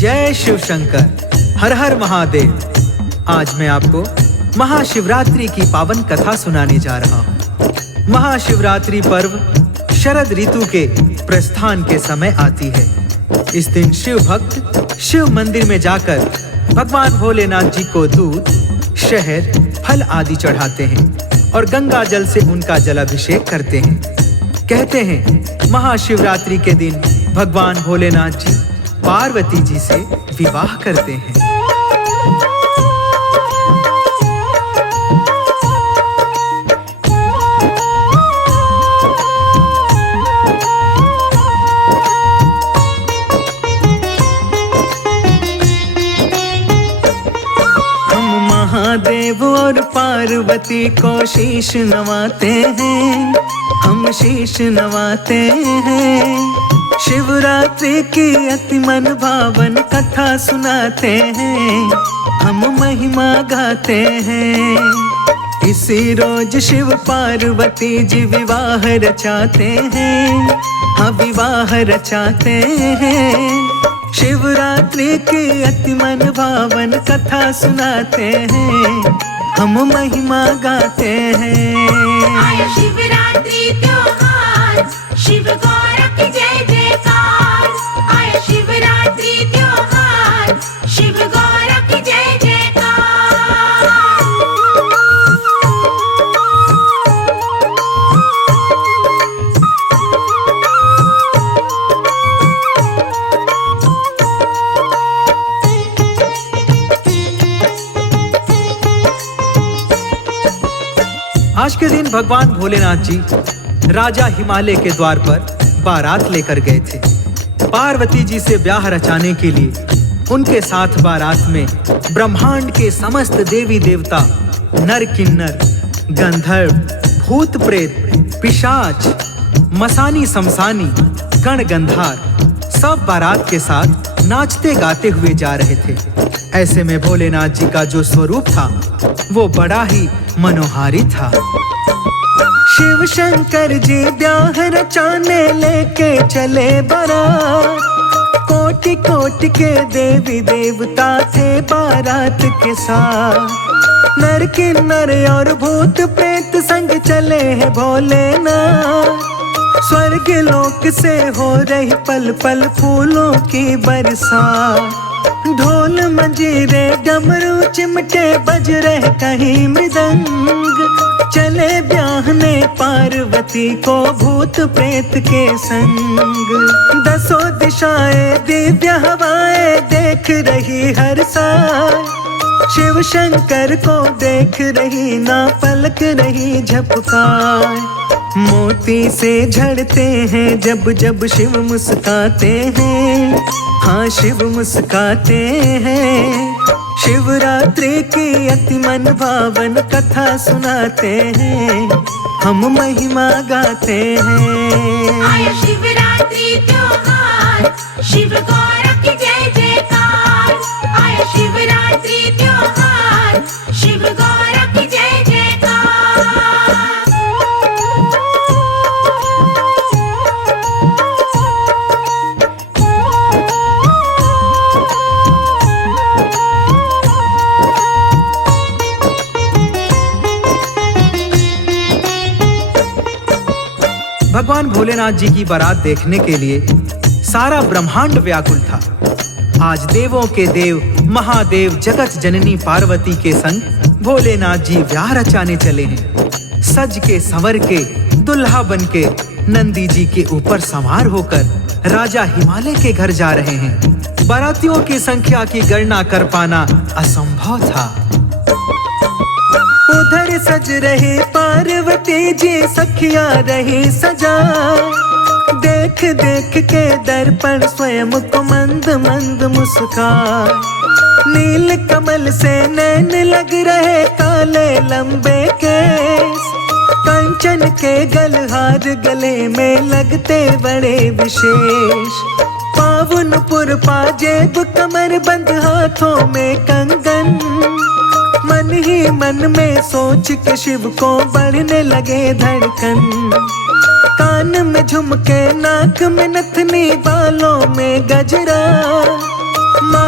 जय शिव शंकर, हर हर महादेव। आज मैं आपको महाशिवरात्रि की पावन कथा सुनाने जा रहा हूँ। महाशिवरात्रि पर्व शरद ऋतु के प्रस्थान के समय आती है। इस दिन शिव भक्त शिव मंदिर में जाकर भगवान भोलेनाथ जी को दूध, शहद, फल आदि चढ़ाते हैं और गंगा जल से उनका जलाभिषेक करते हैं। कहते हैं महाशिवरात्रि के दिन भगवान भोलेनाथ जी पार्वती जी से विवाह करते हैं। हम महादेव और पार्वती को शीश नवाते हैं, हम शीश नवाते हैं। शिवरात्रि की अति मन भावन कथा सुनाते हैं, हम महिमा गाते हैं। इसी रोज शिव पार्वती जी विवाह रचाते हैं, हाँ विवाह रचाते हैं। शिवरात्रि की अति मन भावन कथा सुनाते हैं, हम महिमा गाते हैं। आया शिवरात्रि त्योहार, शिव गौर की जय जयकार। आया शिवरात्रि त्योहार, शिव गौर की जय जयकार। आज के दिन भगवान भोलेनाथ जी राजा हिमालय के द्वार पर बारात लेकर गए थे। पार्वती जी से ब्याह रचाने के लिए उनके साथ बारात में ब्रह्मांड के समस्त देवी देवता, नर किन्नर, गंधर्व, भूत प्रेत, पिशाच, मसानी समसानी, गण गंधार सब बारात के साथ नाचते गाते हुए जा रहे थे। ऐसे में भोलेनाथ जी का जो स्वरूप था वो बड़ा ही मनोहारी था। शिव शंकर जी ब्याह रचाने लेके चले बारात। कोटि कोटि के देवी देवता थे बारात के साथ। नर किन्नर और भूत प्रेत संग चले हैं भोलेनाथ। स्वर्ग लोक से हो रही पल पल फूलों की बरसात। ढोल मंजीरे डमरू चिमटे बज रहे कहीं मृदंग। चले ब्याहने पार्वती को भूत प्रेत के संग। दसों दिशाएं दिव्य हवाएं देख रही हर साय। शिव शंकर को देख रही ना पलक रही झपकाए। मोती से झड़ते हैं जब जब शिव मुस्काते हैं, हाँ शिव मुस्काते हैं। शिवरात्रि की अति मन भावन कथा सुनाते हैं, हम महिमा गाते हैं। आया शिवरात्रि त्योहार, शिव गौर की जय जयकार। आया शिवरात्रि त्योहार, शिव गौर की जय जयकार। भगवान भोलेनाथ जी की बारात देखने के लिए सारा ब्रह्मांड व्याकुल था। आज देवों के देव महादेव जगत जननी पार्वती के संग भोलेनाथ जी ब्याह रचाने चले हैं। सज के संवर के दुल्हा बन के नंदी जी के ऊपर सवार होकर राजा हिमालय के घर जा रहे हैं। बारातियों की संख्या की गणना कर पाना असंभव था। उधर सज रही पार्वती जी सखिया रही सजा। देख देख के दर्पण स्वयं को मंद मंद मुस्कान। नील कमल से नैन लग रहे काले लंबे केस। कंचन के गलहार गले में लगते बड़े विशेष। पावनपुर पाजेब कमर बंद हाथों में कंगन। मन ही मन में सोच के शिव को बढ़ने लगे धड़कन। कान में झुमके, नाक में नथनी, बालों में गजरा।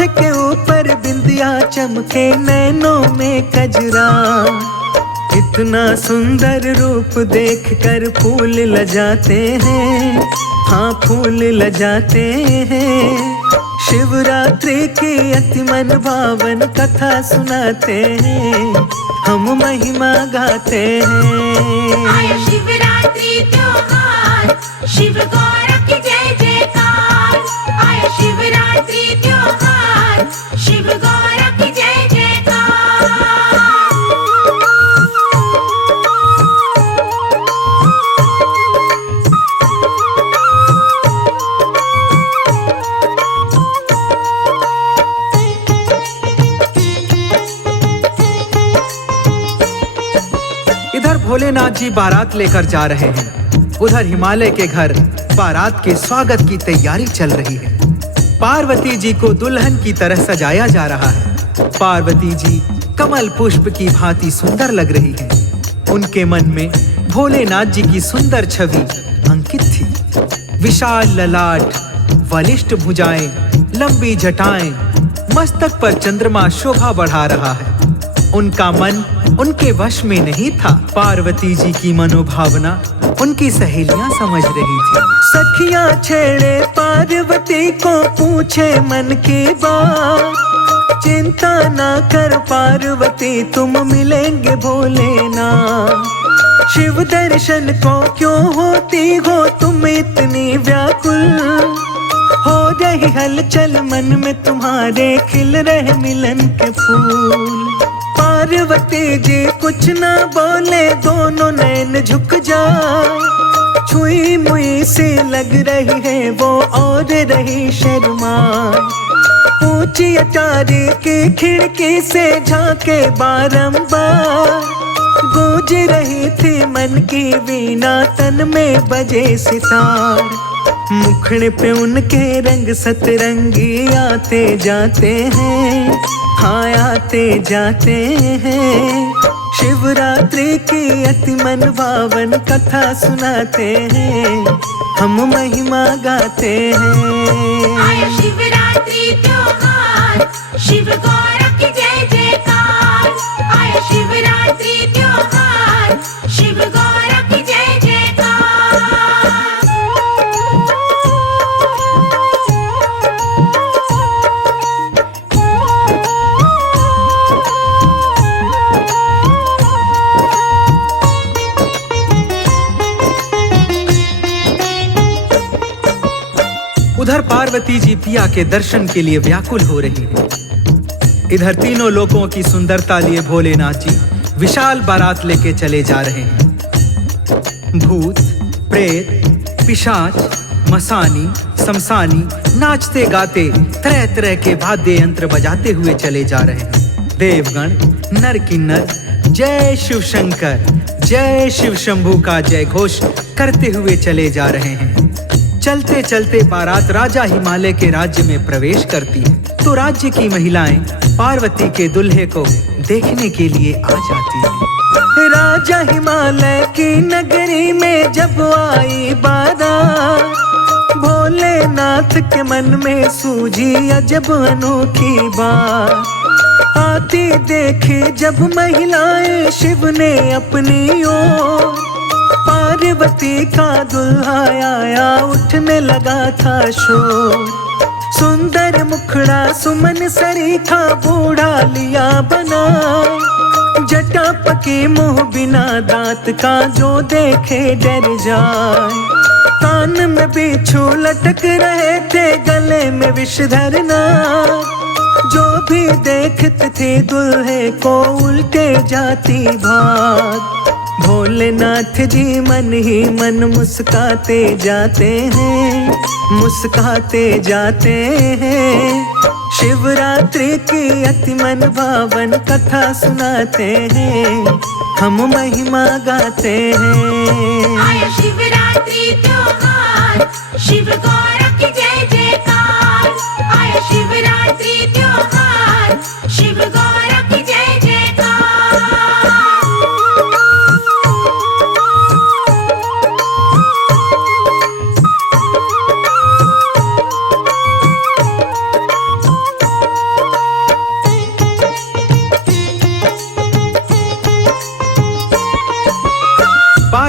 के ऊपर बिंदिया चमके, नैनों में कजरा। इतना सुंदर रूप देखकर फूल लजाते हैं, हाँ फूल लजाते हैं। शिवरात्रि की अति मन भावन कथा सुनाते हैं, हम महिमा गाते हैं। आया शिवरात्रि त्योहार, शिव गौर की जय जयकार। आया शिवरात्रि त्योहार, शिव गौर की जय जयकार। इधर भोलेनाथ जी बारात लेकर जा रहे हैं, उधर हिमालय के घर बारात के स्वागत की तैयारी चल रही है। पार्वती जी को दुल्हन की तरह सजाया जा रहा है। पार्वती जी कमल पुष्प की भांति सुंदर लग रही है। उनके मन में भोलेनाथ जी की सुंदर छवि अंकित थी। विशाल ललाट, बलिष्ठ भुजाएं, लंबी जटाएं, मस्तक पर चंद्रमा शोभा बढ़ा रहा है। उनका मन उनके वश में नहीं था। पार्वती जी की मनोभावना उनकी सहेलियां समझ रही थी। सखियां छेड़े पार्वती को, पूछे मन की बात। चिंता ना कर पार्वती, तुम मिलेंगे भोलेनाथ। शिव दर्शन को क्यों होती हो तुम इतनी व्याकुल। हो रही हलचल मन में तुम्हारे, खिल रहे मिलन के फूल। पार्वती जी कुछ ना बोले, दोनों नैन झुक जाए। छुई मुई सी लग रही है वो और रही शर्मा। ऊंची अटारी की खिड़की से झांके बारंबार। गूंज रही थी मन की वीणा, तन में बजे सितार। मुखड़े पे उनके रंग सतरंगी आते जाते हैं, हाँ आते जाते हैं। शिवरात्रि की अति मन भावन कथा सुनाते हैं, हम महिमा गाते हैं। आया शिवरात्रि त्योहार, शिव गौर की जय जयकार। आया शिवरात्रि त्योहार, शिव गौर की जय जयकार। उधर पार्वती जी पिया के दर्शन के लिए व्याकुल हो रही है। इधर तीनों लोकों की सुंदरता लिए भोलेनाथ जी विशाल बारात लेके चले जा रहे हैं। भूत, प्रेत, पिशाच, मसानी, शमशानी नाचते गाते तरह तरह के वाद्य यंत्र बजाते हुए चले जा रहे हैं। देवगण, नर किन्नर जय शिव शंकर, जय शिव शंभू का जय घोष करते हुए चले जा रहे हैं। चलते चलते बारात राजा हिमालय के राज्य में प्रवेश करती है तो राज्य की महिलाएं पार्वती के दुल्हे को देखने के लिए आ जाती हैं। राजा हिमालय की नगरी में जब आई बारात, भोलेनाथ के मन में सूझी अजब अनोखी बात। आती देखी जब महिलाएं शिव ने अपनी ओर, पार्वती का दुल्हा आया उठने लगा था शोर। सुंदर मुखड़ा सुमन सरीखा बूढ़ा लिया बना, जटा पकी मुंह बिना दांत का जो देखे डर जाए। कान में बिच्छू लटक रहे थे गले में विषधरना, जो भी देखते थे दुल्हे को उल्टे जाती भाग। भोलेनाथ जी मन ही मन मुस्काते जाते हैं, मुस्काते जाते हैं। शिवरात्रि की अति मन भावन कथा सुनाते हैं, हम महिमा गाते हैं। आया शिवरात्रि त्योहार, शिव गौर की जय जयकार। आया शिवरात्रि त्योहार, शिव गौर की जय जयकार।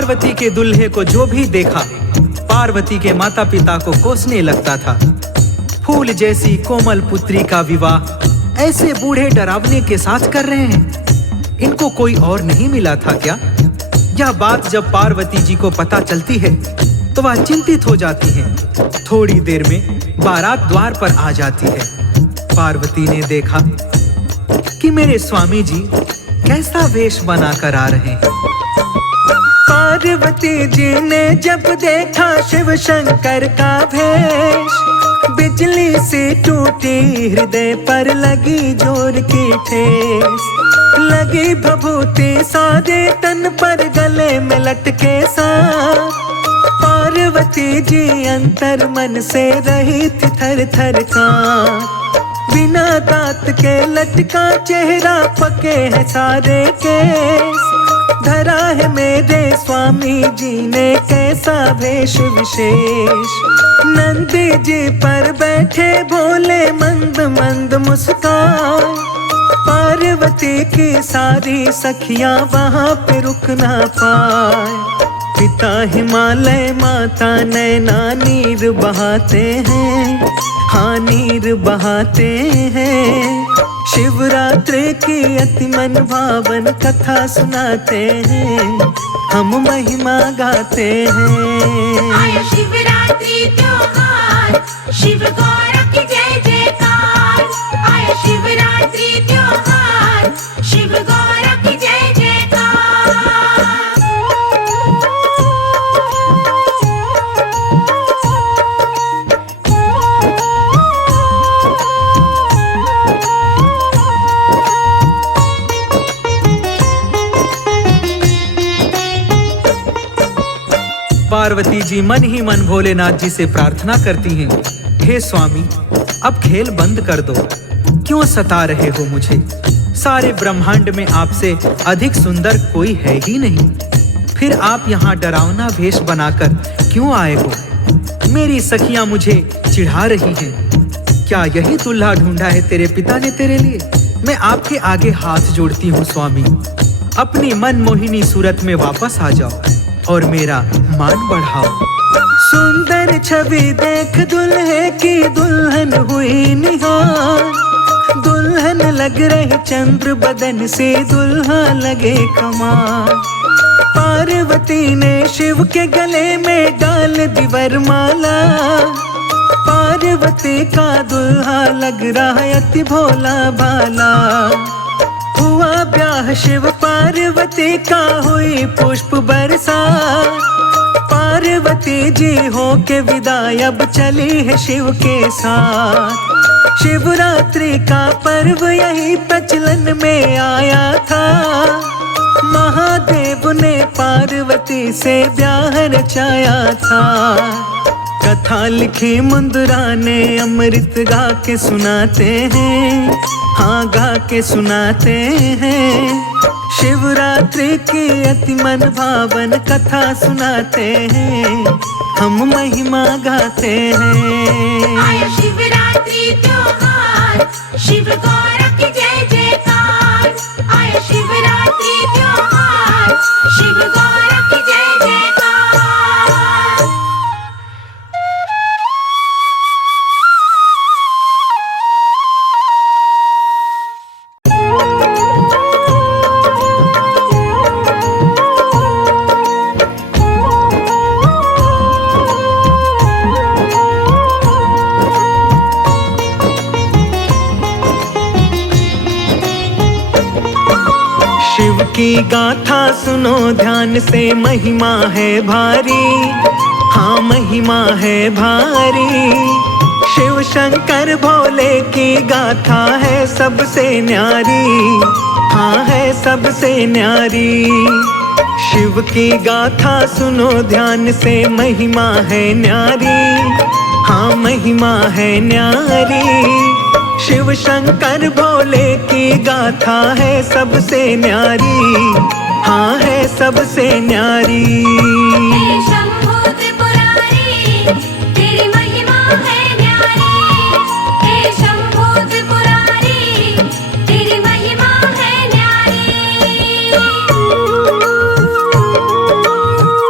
पार्वती के दुल्हे को जो भी देखा पार्वती के माता पिता को कोसने लगता था। फूल जैसी कोमल पुत्री का विवाह ऐसे बूढ़े डरावने के साथ कर रहे हैं। इनको कोई और नहीं मिला था क्या? यह बात जब पार्वती जी को पता चलती है तो वह चिंतित हो जाती हैं। थोड़ी देर में बारात द्वार पर आ जाती है। पार्वती ने देखा कि मेरे स्वामी जी कैसा वेश बनाकर आ रहे हैं। पार्वती जी ने जब देखा शिव शंकर का भेष, बिजली से टूटी हृदय पर लगी जोर की ठेस। लगी भभूति सारे तन पर गले में लटके सांप। पार्वती जी अंतर मन से रही थी थर थर कांप। बिना दांत के लटका चेहरा, पके हैं सारे केस। धरा है मेरे स्वामी जी ने कैसा वेश विशेष। नंदी जी पर बैठे भोले मंद मंद मुस्कान। पार्वती की सारी सखियां वहां पे रुक ना पाए। पिता हिमालय माता नैना नीर बहाते हैं, हाँ नीर बहाते हैं। शिवरात्रि की अति मन भावन कथा सुनाते हैं, हम महिमा गाते हैं। आया शिवरात्रि त्योहार, शिव गौरव की जय जयकार। आया शिवरात्रि त्योहार, शिव गौरव की जय जयकार। पार्वती जी मन ही मन भोलेनाथ जी से प्रार्थना करती हैं, हे स्वामी अब खेल बंद कर दो, क्यों सता रहे हो मुझे? सारे ब्रह्मांड में आपसे अधिक सुंदर कोई है ही नहीं। फिर आप यहाँ डरावना वेश बनाकर क्यों आए हो? मेरी सखियां मुझे चिढ़ा रही हैं। क्या यही दुल्हा ढूंढा है तेरे पिता ने तेरे लिए? मैं आपके आगे हाथ जोड़ती हूँ स्वामी, अपनी मनमोहिनी सूरत में वापस आ जाओ और मेरा मान बढ़ाओ। सुंदर छवि देख दुल्हे की दुल्हन हुई निहार। दुल्हन लग रही चंद्र बदन से दुल्हा लगे कमाल। पार्वती ने शिव के गले में डाल दी वरमाला। पार्वती का दुल्हा लग रहा है अति भोला भाला। हुआ ब्याह शिव पार्वती का, हुई पुष्प बरसा। पार्वती जी हो के विदाई अब चली है शिव के साथ। शिवरात्रि का पर्व यही प्रचलन में आया था। महादेव ने पार्वती से ब्याह रचाया था। कथा लिखी मुंदरा ने अमृत गा के सुनाते हैं, हाँ गा के सुनाते हैं। शिवरात्रि की अति मन भावन कथा सुनाते हैं, हम महिमा गाते हैं। आया शिवरात्रि त्योहार, शिव गौरव की जय जयकार। आया शिवरात्रि त्योहार, शिव गौरव की जय जयकार। शिव की गाथा सुनो ध्यान से, महिमा है भारी, हाँ महिमा है भारी। शिव शंकर भोले की गाथा है सबसे न्यारी, हाँ है सबसे न्यारी। शिव की गाथा सुनो ध्यान से, महिमा है न्यारी, हाँ महिमा है न्यारी। शिव शंकर भोले की गाथा है सबसे न्यारी, हाँ है सबसे न्यारी। हे शंभो त्रिपुरारी, तेरी महिमा है न्यारी। हे शंभो त्रिपुरारी, तेरी महिमा है न्यारी।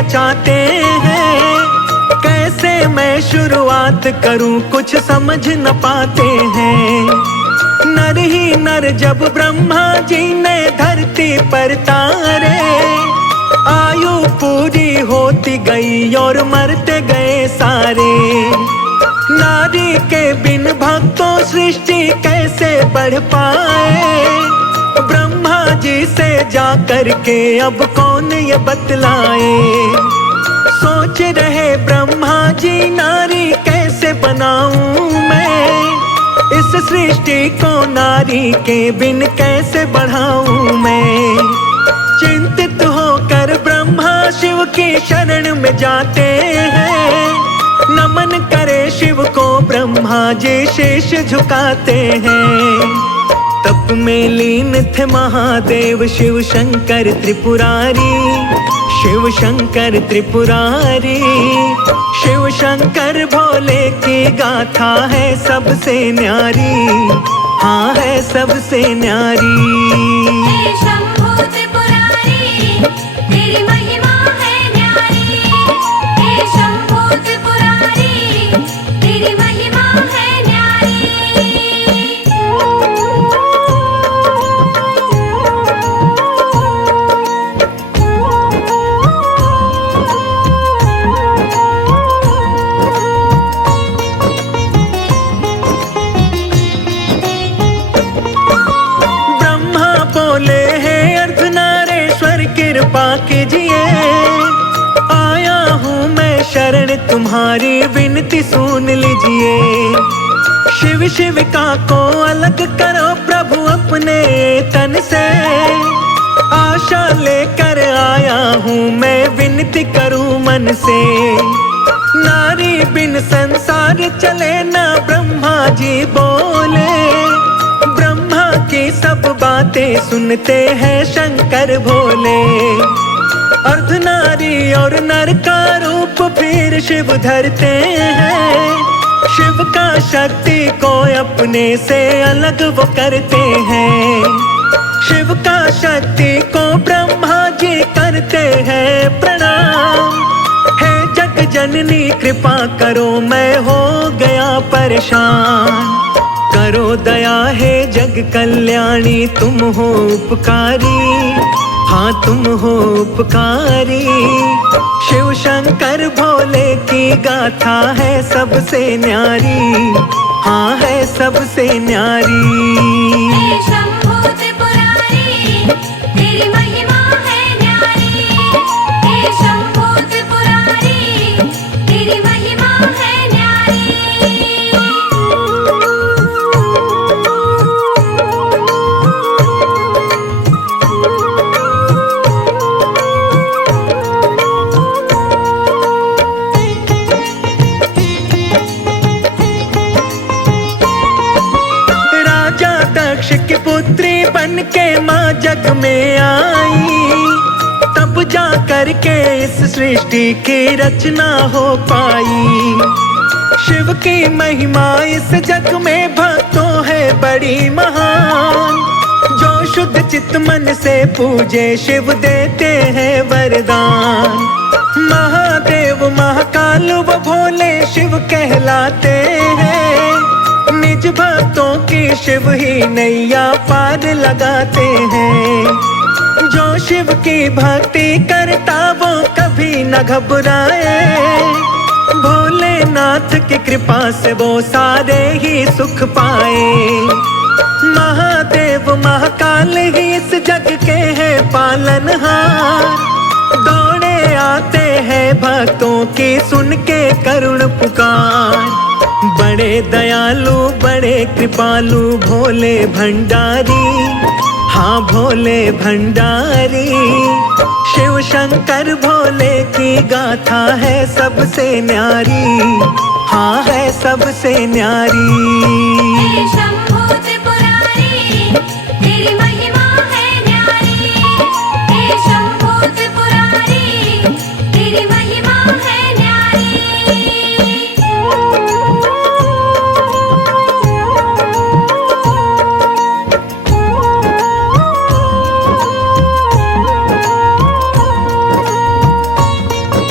रचाते हैं। कैसे मैं शुरुआत करूं कुछ समझ न पाते हैं। नर ही नर जब ब्रह्मा जी ने धरती पर तारे, आयु पूरी होती गई और मरते गए सारे। नारी के बिन भक्तों सृष्टि कैसे बढ़ पाए। ब्रह्मा जी से जा कर के अब कौन ये बतलाए। सोच रहे ब्रह्मा जी नारी कैसे बनाऊं मैं। इस सृष्टि को नारी के बिन कैसे बढ़ाऊं मैं। चिंतित होकर ब्रह्मा शिव की शरण में जाते हैं। नमन करे शिव को ब्रह्मा जी शीश झुकाते हैं। तप में लीन थे महादेव शिव शंकर त्रिपुरारी। शिव शंकर त्रिपुरारी, शिव शंकर भोले की गाथा है सबसे न्यारी। हाँ है सबसे न्यारी। हे शंभू त्रिपुरारी, तेरी महिमा है न्यारी। हे शंभू त्रिपुरारी, तेरी महिमा है न्यारी। कृपा कीजिए, आया हूँ मैं शरण तुम्हारी विनती सुन लीजिए। शिव शिविका को अलग करो प्रभु अपने तन से। आशा लेकर आया हूँ मैं विनती करूँ मन से। नारी बिन संसार चले ना ब्रह्मा जी बोले। ब्रह्मा की सब बातें सुनते हैं शंकर भोले। अर्धनारी और नर का रूप फिर शिव धरते हैं। शिव का शक्ति को अपने से अलग वो करते हैं। शिव का शक्ति को ब्रह्मा जी करते हैं प्रणाम। हे जग जननी कृपा करो मैं हो गया परेशान। करो दया है जग कल्याणी तुम हो उपकारी। हाँ तुम हो उपकारी। शिव शंकर भोले की गाथा है सबसे न्यारी। हाँ है सबसे न्यारी। हे शंभू त्रिपुरारी, तेरी महिमा है न्यारी। हे शंभू त्रिपुरारी, तेरी महिमा है न्यारी। की पुत्री बन के माँ जग में आई। तब जा कर के इस सृष्टि की रचना हो पाई। शिव की महिमा इस जग में भक्तों है बड़ी महान। जो शुद्ध चित्त मन से पूजे शिव देते हैं वरदान। महादेव महाकाल व भोले शिव कहलाते हैं। निज भक्तों की शिव ही नैया पार लगाते हैं। जो शिव की भक्ति करता वो कभी न घबराए। भोलेनाथ की कृपा से वो सारे ही सुख पाए। महादेव महाकाल ही इस जग के हैं पालनहार। दौड़े आते हैं भक्तों की सुन के करुण पुकार। बड़े दयालु बड़े कृपालु भोले भंडारी। हाँ भोले भंडारी। शिव शंकर भोले की गाथा है सबसे न्यारी। हाँ है सबसे न्यारी। हे शंभू त्रिपुरारी, तेरी महिमा है न्यारी। हे शंभू त्रिपुरारी, तेरी महिमा है न्यारी।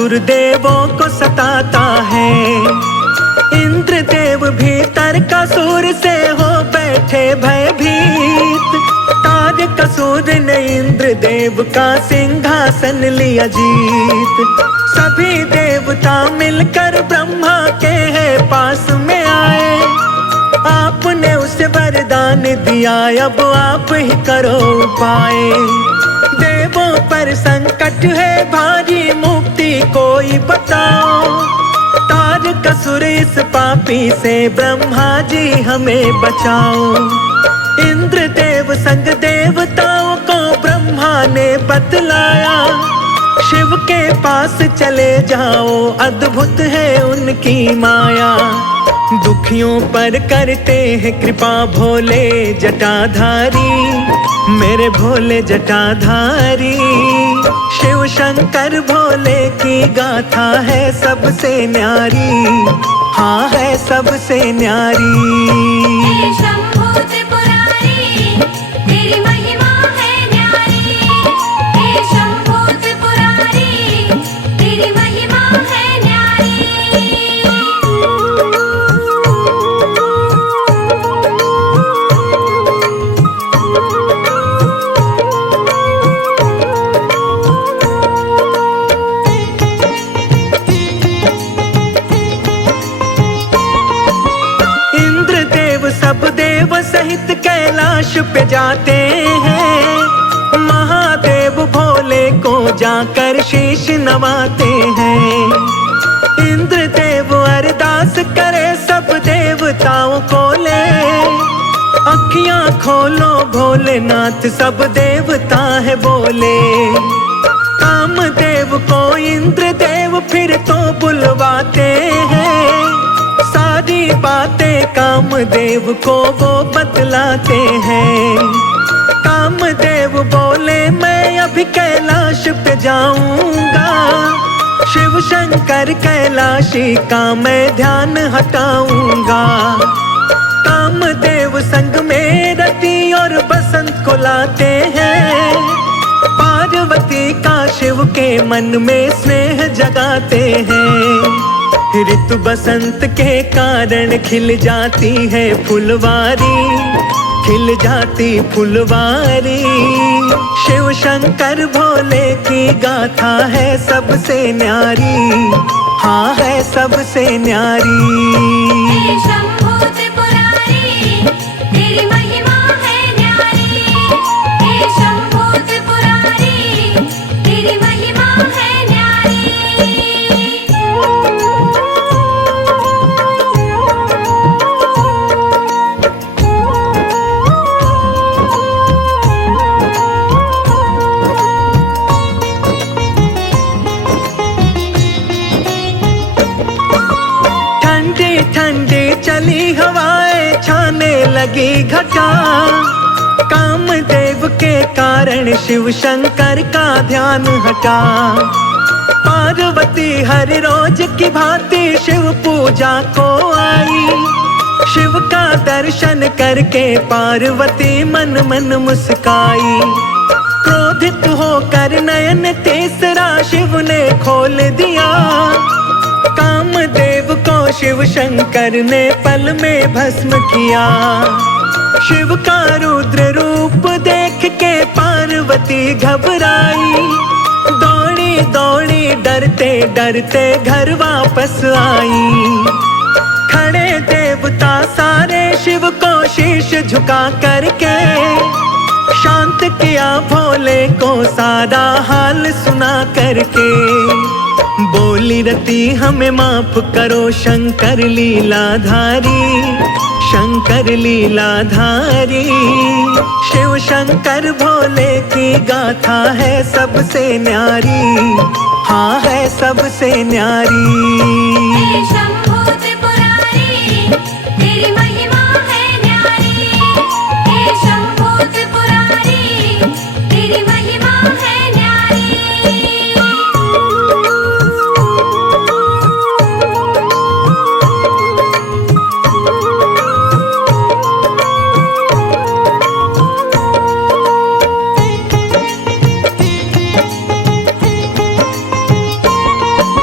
असुर देवों को सताता है। इंद्रदेव भीतर कसूर से हो बैठे भयभीत। तारकासुर ने इंद्रदेव का सिंहासन लिया जीत। सभी देवता मिलकर ब्रह्मा के है पास में आए। आपने उसे वरदान दिया, अब आप ही करो उपाय। देवों पर संकट है भारी, मुक्ति कोई बताओ। तारकासुर इस पापी से ब्रह्मा जी हमें बचाओ। इंद्रदेव संग देवताओं को ब्रह्मा ने बतलाया। शिव के पास चले जाओ, अद्भुत है उनकी माया। दुखियों पर करते हैं कृपा भोले जटाधारी, मेरे भोले जटाधारी। शिव शंकर भोले की गाथा है सबसे न्यारी, हाँ है सबसे न्यारी। हे शंभू त्रिपुरारी, तेरी महिमा है न्यारी। हे शंभू त्रिपुरारी, तेरी महिमा है न्यारी। सब देव सहित कैलाश पे जाते हैं। महादेव भोले को जाकर शीश नवाते हैं। इंद्रदेव अरदास करे सब देवताओं को ले। अखियां खोलो भोलेनाथ, सब देवता है बोले। कामदेव को इंद्रदेव फिर तो बुलवाते हैं। सारी बातें कामदेव को वो बतलाते हैं। कामदेव बोले मैं अभी कैलाश पे जाऊंगा। शिव शंकर कैलाशी का मैं ध्यान हटाऊंगा। कामदेव संग में रति और बसंत को लाते हैं। पार्वती का शिव के मन में स्नेह जगाते हैं। ऋतु बसंत के कारण खिल जाती है फुलवारी, खिल जाती फुलवारी। शिव शंकर भोले की गाथा है सबसे न्यारी, हाँ है सबसे न्यारी। हे शंभू त्रिपुरारी, तेरी महिमा है न्यारी। हे शंभू त्रिपुरारी, तेरी महिमा है न्यारी। ठंडी चली हवाएं, छाने लगी घटा। कामदेव के कारण शिव शंकर का ध्यान हटा। पार्वती हर रोज की भांति शिव पूजा को आई। शिव का दर्शन करके पार्वती मन मन मुस्काई। क्रोधित होकर नयन तीसरा शिव ने खोल दिया। कामदेव को शिव शंकर ने पल में भस्म किया। शिव का रुद्र रूप देख के पार्वती घबराई। दौड़ी दौड़ी डरते डरते घर वापस आई। खड़े देवता सारे शिव को शीश झुका करके शांत किया भोले को सारा हाल सुना करके। बोली रति हमें माफ करो शंकर लीलाधारी, शंकर लीलाधारी। शिव शंकर भोले की गाथा है सबसे न्यारी, हाँ है सबसे न्यारी। हे शंभू त्रिपुरारी, तेरी महिमा है न्यारी। हे शंभू त्रिपुरारी, तेरी महिमा है न्यारी।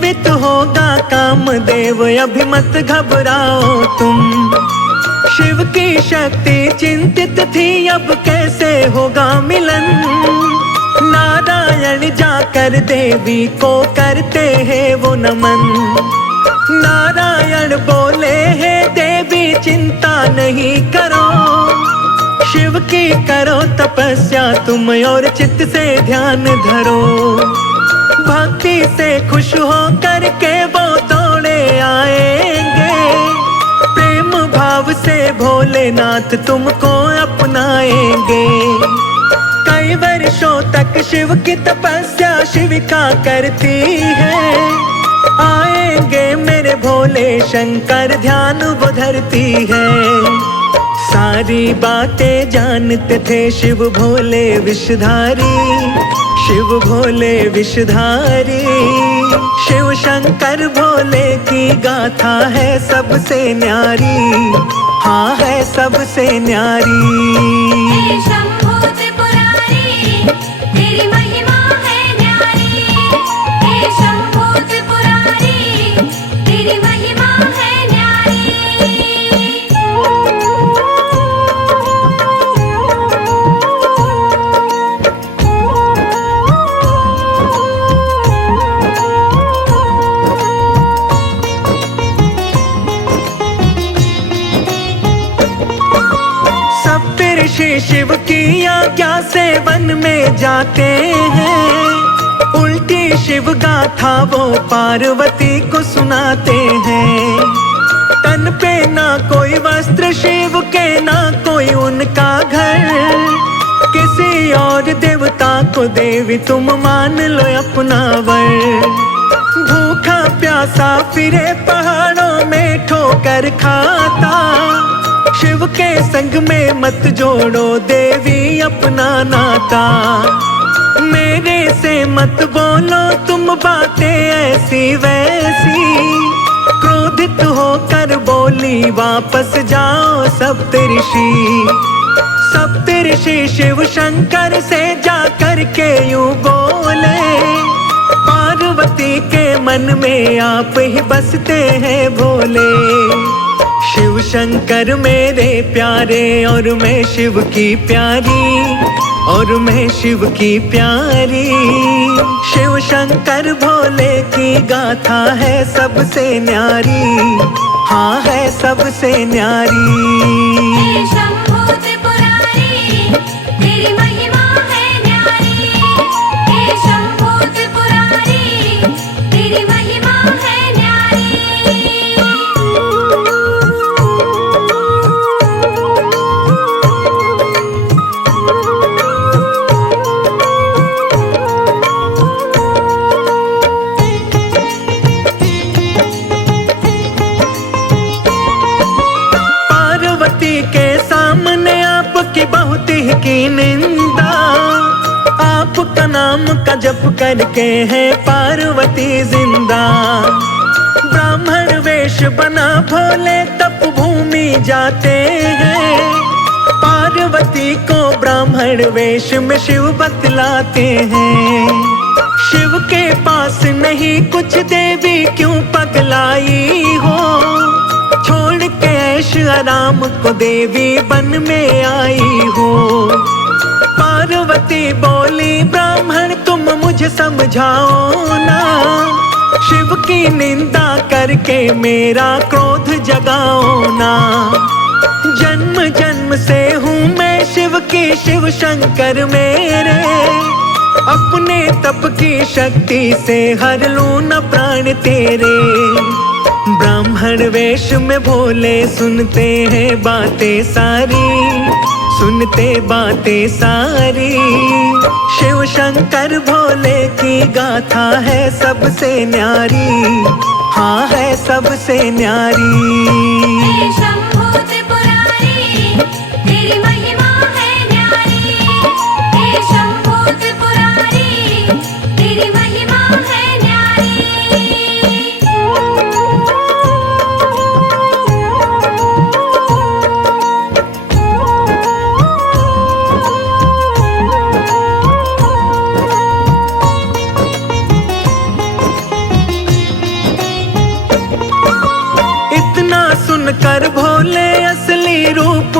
जीवित होगा कामदेव, अभी मत घबराओ तुम। शिव की शक्ति चिंतित थी, अब कैसे होगा मिलन। नारायण जाकर देवी को करते हैं वो नमन। नारायण बोले है देवी चिंता नहीं करो, शिव की करो तपस्या तुम और चित्त से ध्यान धरो। भक्ति से खुश हो करके वो दौड़े आएंगे, प्रेम भाव से भोलेनाथ तुमको अपनाएंगे। कई वर्षों तक शिव की तपस्या शिविका करती है, आएंगे मेरे भोले शंकर ध्यान वो धरती है। सारी बातें जानते थे शिव भोले विषधारी, शिव भोले विषधारी। शिव शंकर भोले की गाथा है सबसे न्यारी, हाँ है सबसे न्यारी। हे शंभो त्रिपुरारी, तेरी महिमा है न्यारी। हे शंभो त्रिपुरारी, तेरी महिमा है न्यारी। ऋषि शिव की आज्ञा से वन में जाते हैं, उल्टी शिव गाथा वो पार्वती को सुनाते हैं। तन पे ना कोई वस्त्र शिव के, ना कोई उनका घर, किसी और देवता को देवी तुम मान लो अपना वर। भूखा प्यासा फिरे पहाड़ों में ठोकर खाता, शिव के संग में मत जोड़ो देवी अपना नाता। मेरे से मत बोलो तुम बातें ऐसी वैसी, क्रोधित होकर बोली वापस जाओ सप्तऋषि। सप्तऋषि शिव शंकर से जाकर के यूं बोले, पार्वती के मन में आप ही बसते हैं भोले। शिव शंकर मेरे प्यारे और मैं शिव की प्यारी, और मैं शिव की प्यारी। शिव शंकर भोले की गाथा है सबसे न्यारी, हाँ है सबसे न्यारी। हे शंभो त्रिपुरारी, तेरी महिमा है न्यारी। हे शंभो त्रिपुरारी, तेरी महिमा है न्यारी। बहुत ही की निंदा, आपका नाम का जप करके है पार्वती जिंदा। ब्राह्मण वेश बना भोले तप भूमि जाते हैं, पार्वती को ब्राह्मण वेश में शिव बतलाते हैं। शिव के पास नहीं कुछ देवी क्यों पगलाई हो, छोड़ के ऐश आराम को देवी बन में आई हो। पार्वती बोली ब्राह्मण तुम मुझे समझाओ ना, शिव की निंदा करके मेरा क्रोध जगाओ ना। जन्म जन्म से हूँ मैं शिव की, शिव शंकर मेरे, अपने तप की शक्ति से हर लूं न प्राण तेरे। ब्राह्मण वेश में भोले सुनते हैं बातें सारी, सुनते बातें सारी। शिव शंकर भोले की गाथा है सबसे न्यारी, हाँ है सबसे न्यारी। हे शंभो त्रिपुरारी, तेरी महिमा है न्यारी। हे शंभो त्रिपुरारी, तेरी महिमा है न्यारी।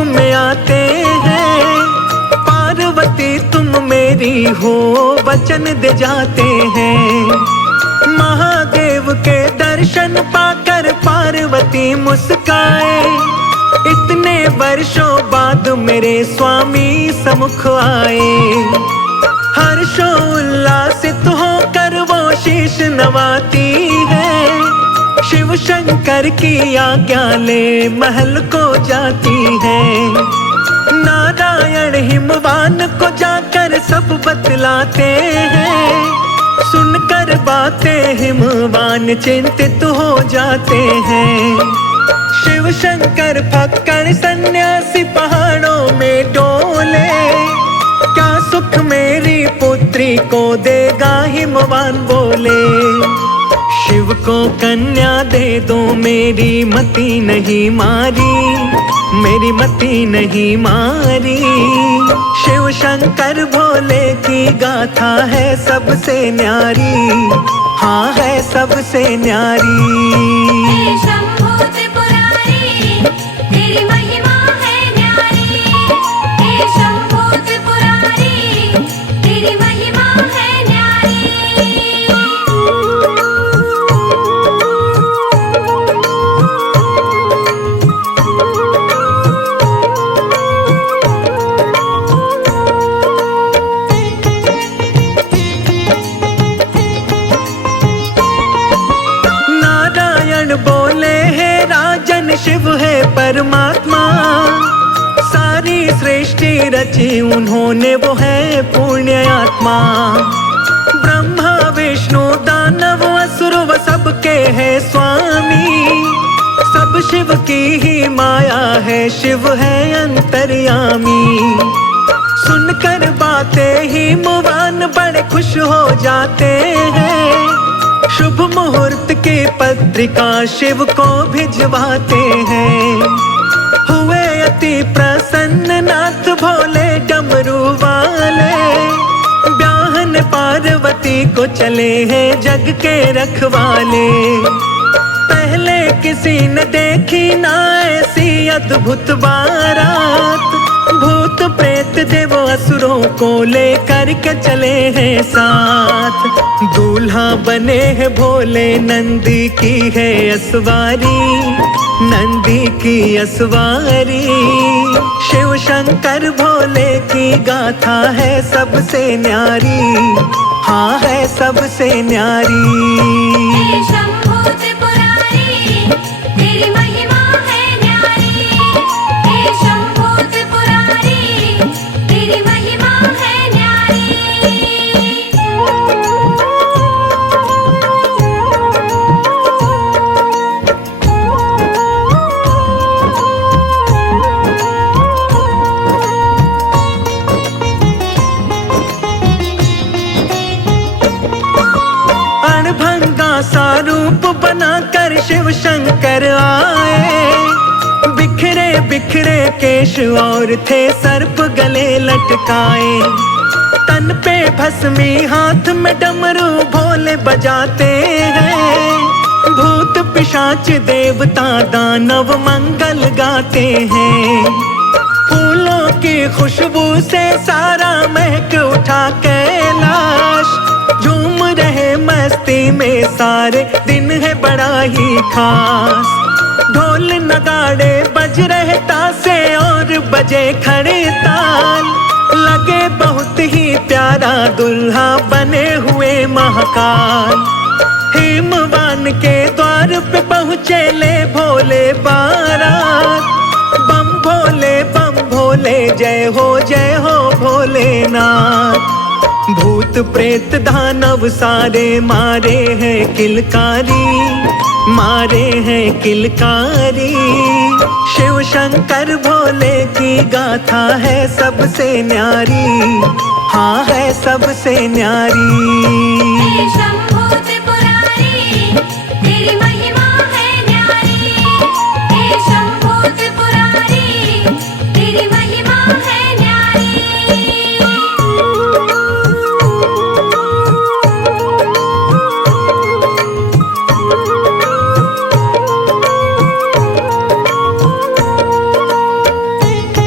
में आते हैं। पार्वती तुम मेरी हो वचन दे जाते हैं। महादेव के दर्शन पाकर पार्वती मुस्काए। इतने वर्षों बाद मेरे स्वामी सम्मुख आए। हर्षोल्लासित होकर वो शीश नवाती है। शिव शंकर की आज्ञा ले महल को जाती है। नारायण हिमवान को जाकर सब बतलाते हैं। सुनकर बातें हिमवान चिंतित हो जाते हैं। शिव शंकर फक्कड़ सन्यासी पहाड़ों में डोले। क्या सुख मेरी पुत्री को देगा हिमवान बोले। शिव को कन्या दे दो मेरी मति नहीं मारी। मेरी मति नहीं मारी। शिव शंकर भोले की गाथा है सबसे न्यारी। हाँ है सबसे न्यारी। हे शंभू त्रिपुरारी, तेरी महिमा है न्यारी। हे शंभू त्रिपुरारी, तेरी महिमा है न्यारी। बोले है राजन शिव है परमात्मा। सारी सृष्टि रची उन्होंने वो है पुण्य आत्मा। ब्रह्मा विष्णु दानव असुर व सबके है स्वामी। सब शिव की ही माया है शिव है अंतर्यामी। सुनकर बातें हिमवान बड़े खुश हो जाते हैं। शुभ मुहूर्त की पत्रिका शिव को भिजवाते हैं। हुए अति प्रसन्न नाथ भोले डमरू वाले। ब्याहन पार्वती को चले हैं जग के रखवाले। पहले किसी ने देखी ना ऐसी अद्भुत बारात। भूत प्रेत देव असुरों को लेकर के चले हैं साथ। दूल्हा बने हैं भोले नंदी की है असवारी। नंदी की असवारी। शिव शंकर भोले की गाथा है सबसे न्यारी। हाँ है सबसे न्यारी। हे शंभू त्रिपुरारी, तेरी महिमा है न्यारी। हे शंभू त्रिपुरारी, तेरी महिमा है न्यारी। अणभंगा सा रूप बनाकर शिव शंकर आए। बिखरे बिखरे केश और थे सर्प गले लटकाए। तन पे भस्मी हाथ में डमरू भोले बजाते हैं। भूत पिशाच देवता दानव मंगल गाते हैं। फूलों की खुशबू से सारा महक उठा कैलाश। झूम रहे मस्ती में सारे दिन है बड़ा ही खास। ढोल नगाड़े बज रहे तासे और बजे खड़े ताल। लगे बहुत ही प्यारा दुल्हा बने हुए महाकाल। हिमवान के द्वार पे पहुँचे ले भोले बारात। बम भोले जय हो भोलेनाथ। भूत प्रेत दानव सारे मारे हैं किलकारी। मारे हैं किलकारी। शिव शंकर भोले की गाथा है सबसे न्यारी। हाँ है सबसे न्यारी। हे शंभू त्रिपुरारी, तेरी महिमा है न्यारी। हे शंभू त्रिपुरारी, तेरी महिमा है न्यारी।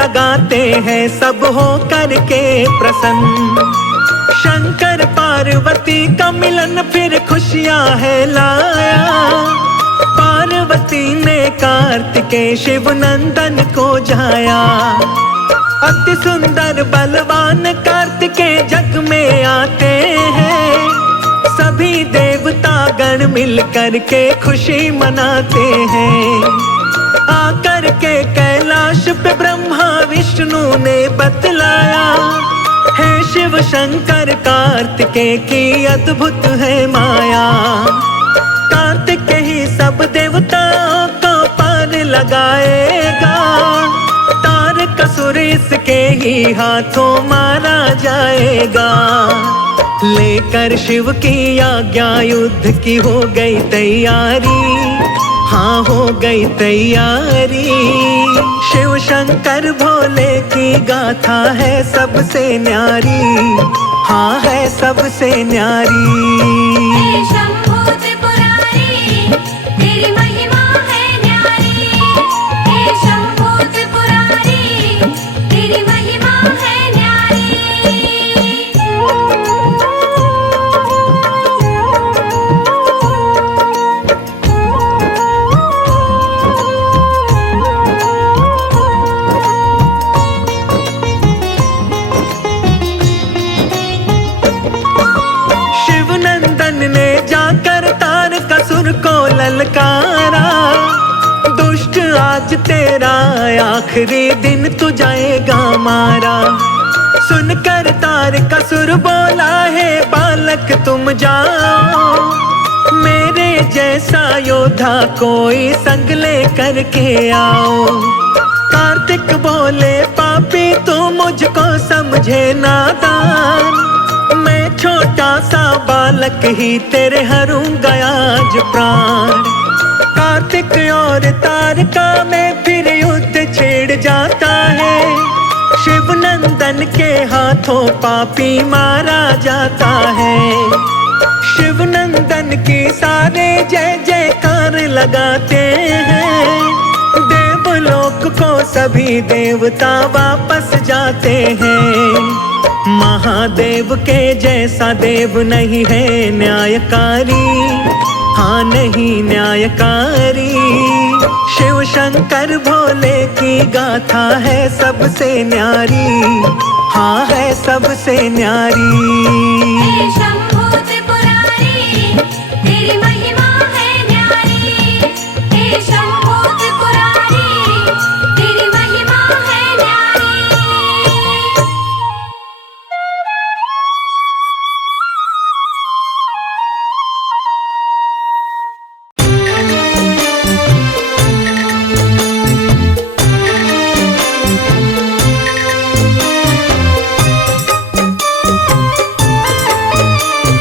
लगाते हैं सब हो करके प्रसन्न। शंकर पार्वती का मिलन फिर खुशियां है लाया। पार्वती ने कार्तिकेय शिव नंदन को जाया। अति सुंदर बलवान कार्तिकेय जग में आते हैं। सभी देवता गण मिल कर के खुशी मनाते हैं। आकर के कैलाश पे ब्रह्मा विष्णु ने बतलाया, हे शिव शंकर कार्तिकेय की अद्भुत है माया। कार्तिकेय ही सब देवताओं को पार लगाएगा। तारकासुर इसके ही हाथों मारा जाएगा। लेकर शिव की आज्ञा युद्ध की हो गई तैयारी। हाँ हो गई तैयारी। शिव शंकर भोले की गाथा है सबसे न्यारी। हाँ है सबसे न्यारी। हे शंभू त्रिपुरारी, तेरी महिमा है न्यारी। हे शंभू त्रिपुरारी, तेरी महिमा है न्यारी। तारकासुर को ललकारा, दुष्ट आज तेरा आखिरी दिन तू जाएगा मारा। सुनकर तारकासुर बोला, है बालक तुम जाओ। मेरे जैसा योद्धा कोई संग ले करके आओ। कार्तिक बोले, पापी तू मुझको समझे नादान। मैं छोटा सा बालक ही तेरे हरूंगा आज प्राण। कार्तिक और तारका में फिर युद्ध छेड़ जाता है। शिव नंदन के हाथों पापी मारा जाता है। शिव नंदन की सारे जय जयकार लगाते हैं। देवलोक को सभी देवता वापस जाते हैं। महादेव के जैसा देव नहीं है न्यायकारी। हाँ नहीं न्यायकारी। शिव शंकर भोले की गाथा है सबसे न्यारी। हाँ है सबसे न्यारी। हे शंभू त्रिपुरारी, तेरी महिमा है न्यारी। हे शंभू त्रिपुरारी, तेरी महिमा है न्यारी।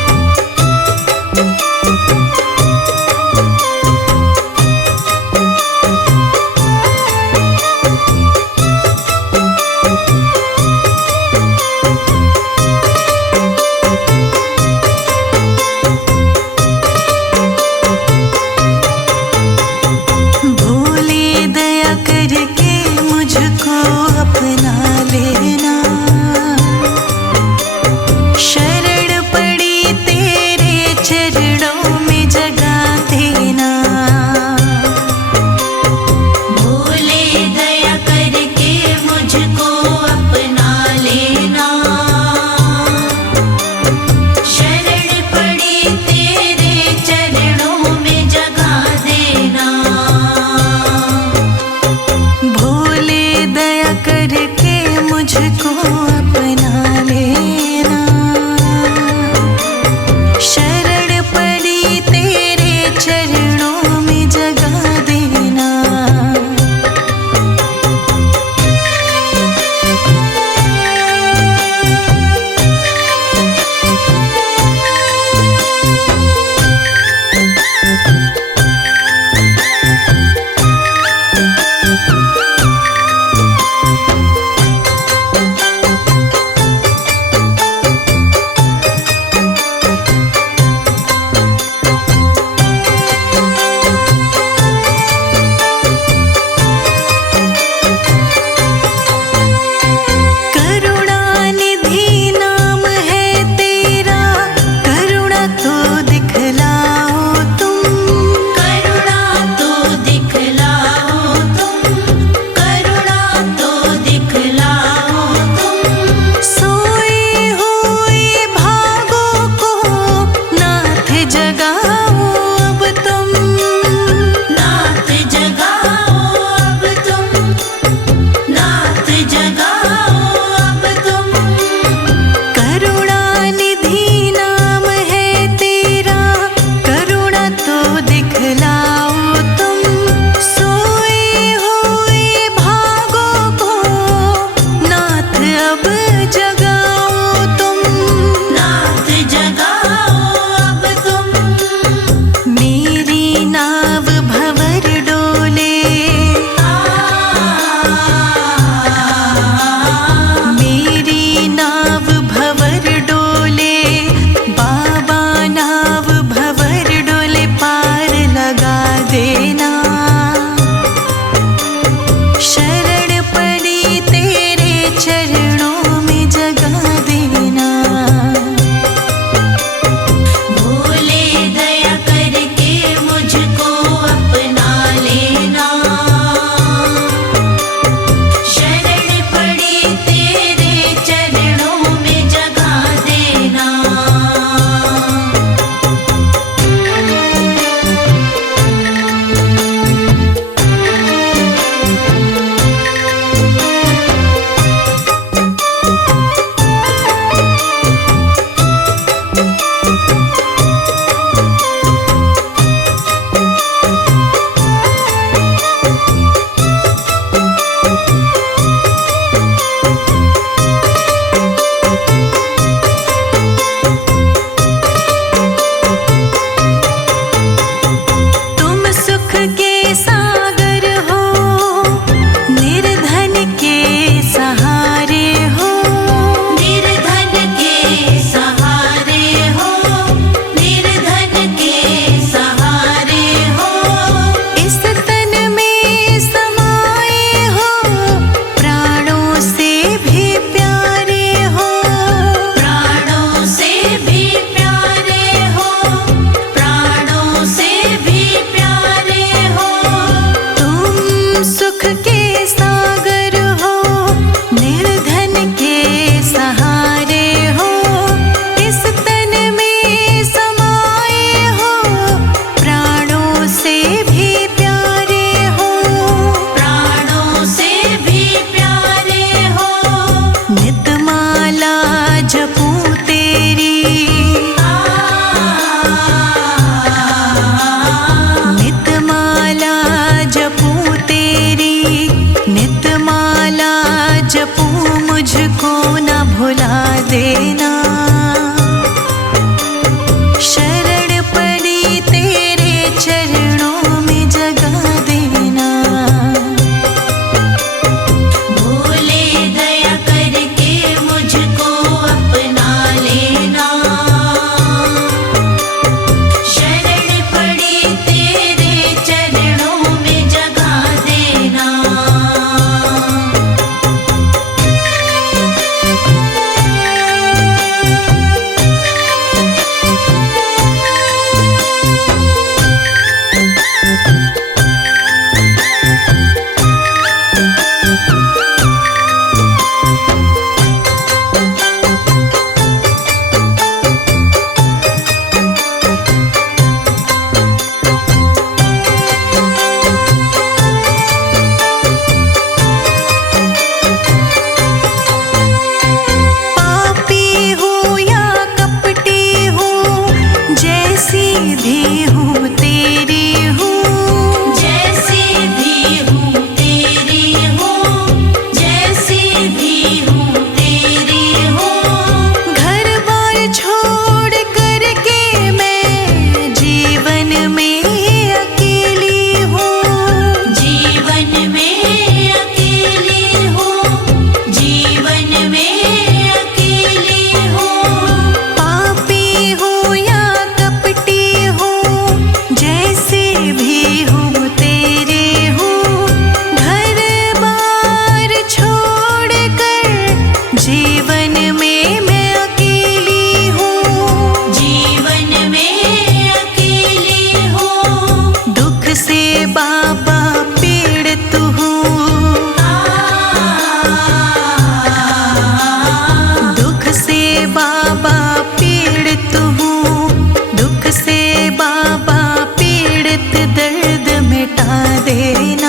बाबा पीड़ित हूँ, दुख से बाबा पीड़ित हूँ, दुख से बाबा पीड़ित, दर्द मिटा देना।